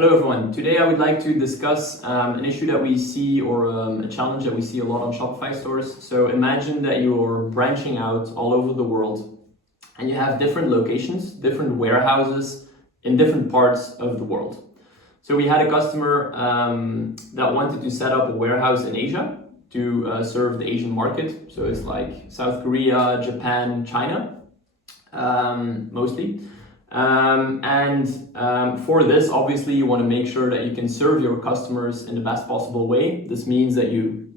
Hello everyone, today I would like to discuss an issue that we see or a challenge that we see a lot on Shopify stores. So imagine that you're branching out all over the world and you have different locations, different warehouses in different parts of the world. So we had a customer that wanted to set up a warehouse in Asia to serve the Asian market. So it's like South Korea, Japan, China, mostly. For this, obviously, you want to make sure that you can serve your customers in the best possible way. This means that you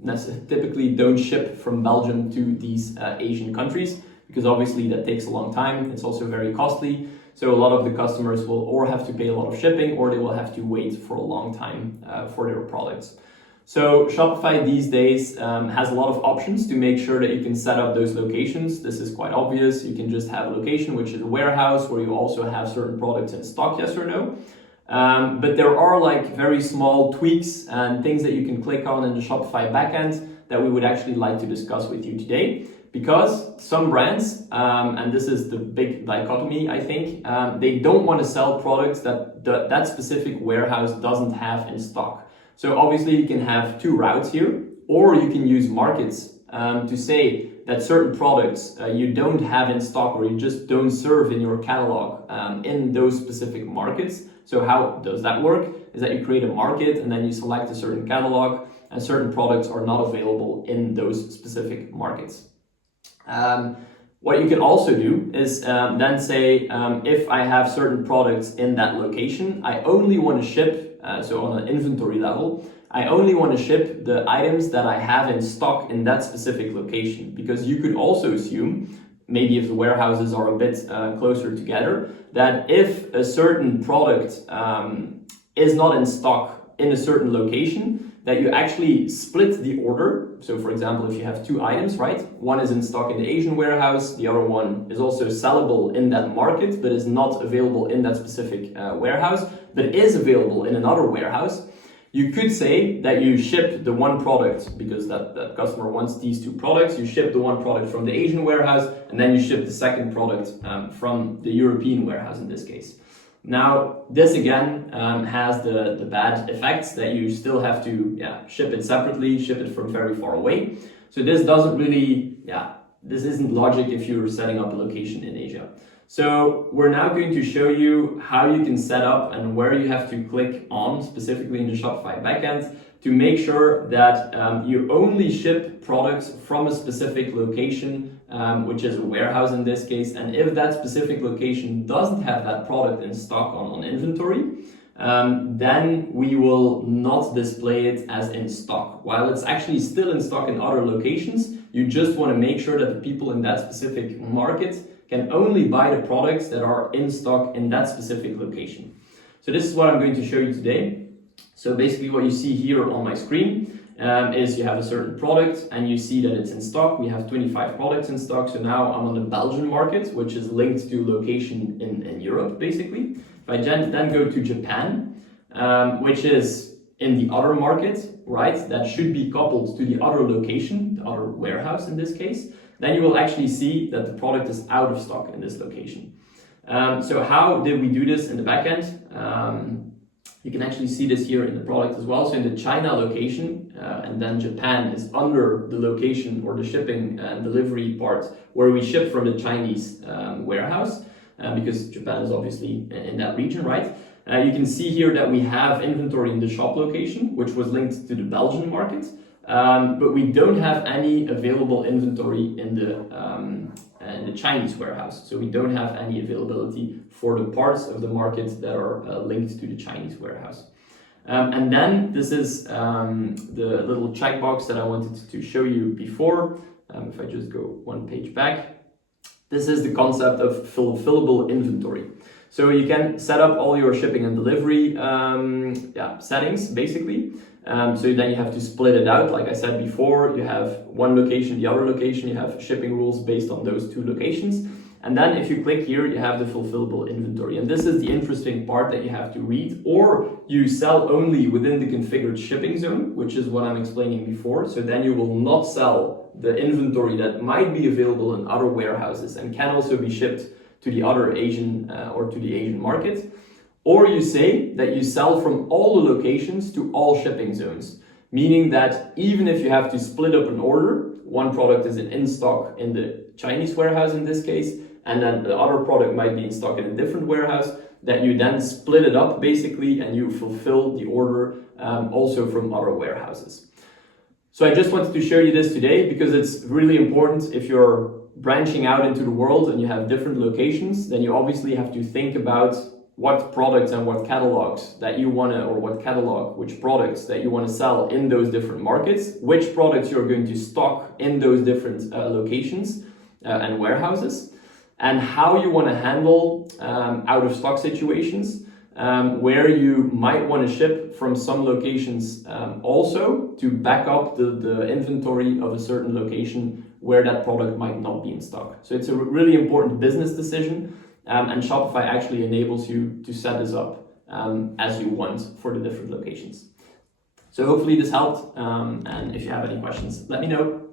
typically don't ship from Belgium to these Asian countries, because obviously that takes a long time. It's also very costly. So a lot of the customers will or have to pay a lot of shipping, or they will have to wait for a long time for their products. So Shopify these days has a lot of options to make sure that you can set up those locations. This is quite obvious. You can just have a location, which is a warehouse where you also have certain products in stock, yes or no. But there are like very small tweaks and things that you can click on in the Shopify backend that we would actually like to discuss with you today. Because some brands, and this is the big dichotomy, I think, they don't want to sell products that that specific warehouse doesn't have in stock. So obviously you can have two routes here, or you can use markets to say that certain products you don't have in stock or you just don't serve in your catalog in those specific markets. So how does that work? Is that you create a market and then you select a certain catalog and certain products are not available in those specific markets. What you can also do is then say, if I have certain products in that location, I only want to ship, so on an inventory level, I only want to ship the items that I have in stock in that specific location. Because you could also assume, maybe if the warehouses are a bit closer together, that if a certain product is not in stock in a certain location, that you actually split the order. So for example, if you have two items, right? One is in stock in the Asian warehouse, the other one is also sellable in that market, but is not available in that specific warehouse, but is available in another warehouse. You could say that you ship the one product, because that customer wants these two products, you ship the one product from the Asian warehouse, and then you ship the second product from the European warehouse in this case. Now, this again has the bad effects that you still have to ship it separately, ship it from very far away. So this doesn't really, this isn't logic if you're setting up a location in Asia. So we're now going to show you how you can set up and where you have to click on specifically in the Shopify backend to make sure that you only ship products from a specific location, which is a warehouse in this case. And if that specific location doesn't have that product in stock on inventory, then we will not display it as in stock. While it's actually still in stock in other locations, you just want to make sure that the people in that specific market can only buy the products that are in stock in that specific location. So this is what I'm going to show you today. So basically what you see here on my screen is you have a certain product and you see that it's in stock. We have 25 products in stock. So now I'm on the Belgian market, which is linked to location in Europe, basically. If I then go to Japan, which is in the other market, right? That should be coupled to the other location, the other warehouse in this case. Then you will actually see that the product is out of stock in this location. So how did we do this in the backend? You can actually see this here in the product as well. So in the China location, and then Japan is under the location or the shipping and delivery part where we ship from the Chinese warehouse, because Japan is obviously in that region, right? You can see here that we have inventory in the shop location, which was linked to the Belgian market. But we don't have any available inventory in the Chinese warehouse. So we don't have any availability for the parts of the market that are linked to the Chinese warehouse. And then this is the little checkbox that I wanted to show you before. If I just go one page back, this is the concept of fulfillable inventory. So you can set up all your shipping and delivery settings, basically. So then you have to split it out. Like I said before, you have one location, the other location, you have shipping rules based on those two locations. And then if you click here, you have the fulfillable inventory. And this is the interesting part that you have to read, or you sell only within the configured shipping zone, which is what I'm explaining before. So then you will not sell the inventory that might be available in other warehouses and can also be shipped to the other Asian or to the Asian market. Or you say that you sell from all the locations to all shipping zones, meaning that even if you have to split up an order, one product is in stock in the Chinese warehouse in this case, and then the other product might be in stock in a different warehouse, that you then split it up basically and you fulfill the order also from other warehouses. So I just wanted to share you this today because it's really important. If you're branching out into the world and you have different locations, then you obviously have to think about what products and what catalogs that you want to, or what catalog, which products that you want to sell in those different markets, which products you're going to stock in those different locations and warehouses, and how you want to handle out of stock situations where you might want to ship from some locations also to back up the inventory of a certain location where that product might not be in stock. So it's a really important business decision. And Shopify actually enables you to set this up as you want for the different locations. So hopefully this helped. And if you have any questions, let me know.